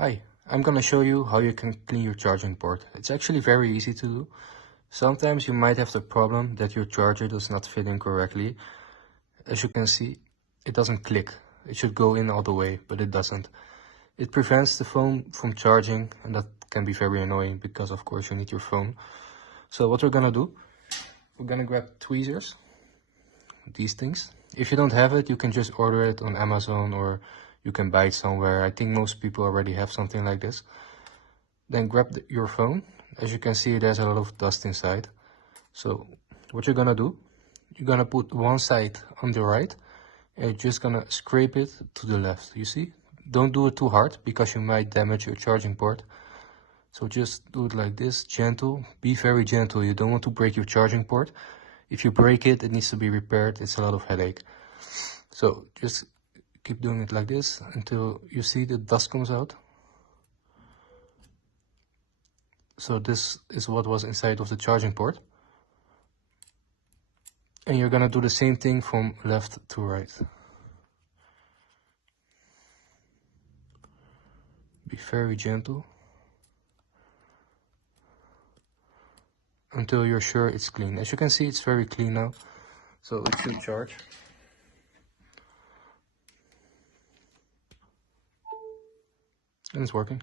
Hi, I'm gonna show you how you can clean your charging port. It's actually very easy to do. Sometimes you might have the problem that your charger does not fit in correctly. As you can see, it doesn't click. It should go in all the way, but it doesn't. It prevents the phone from charging, and that can be very annoying because of course you need your phone. So what we're gonna do, we're gonna grab tweezers, these things. If you don't have it, you can just order it on Amazon or you can buy it somewhere. I think most people already have something like this. Then grab your phone. As you can see, there's a lot of dust inside. So what you're gonna do, you're gonna put one side on the right and you're just gonna scrape it to the left. You see? Don't do it too hard because you might damage your charging port. So just do it like this, gentle. Be very gentle. You don't want to break your charging port. If you break it, it needs to be repaired. It's a lot of headache. So just keep doing it like this until you see the dust comes out. So this is what was inside of the charging port. And you're gonna do the same thing from left to right. Be very gentle until you're sure it's clean. As you can see, it's very clean now. So it should charge. And it's working.